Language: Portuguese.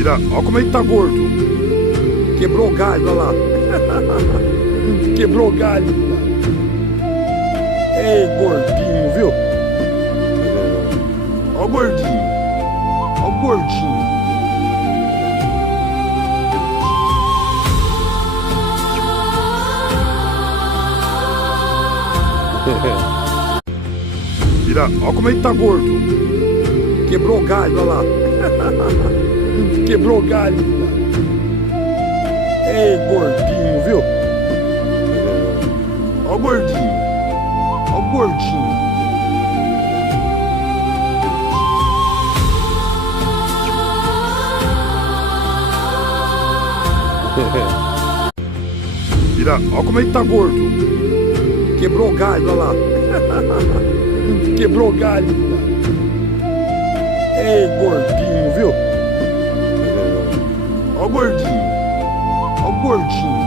Vira, ó como ele tá gordo. Quebrou o galho, olha lá. Quebrou o galho. Ei, gordinho, viu? Ó o gordinho. Ó o gordinho. Vira, ó como ele tá gordo. Quebrou o galho, olha lá. Quebrou o galho. Ei, gordinho, viu? Ó o gordinho. Ó o gordinho. Vira, ó como ele tá gordo. Quebrou o galho, olha lá. Quebrou o galho. Ei, gordinho, viu? Ó o gordinho. Ó o gordinho.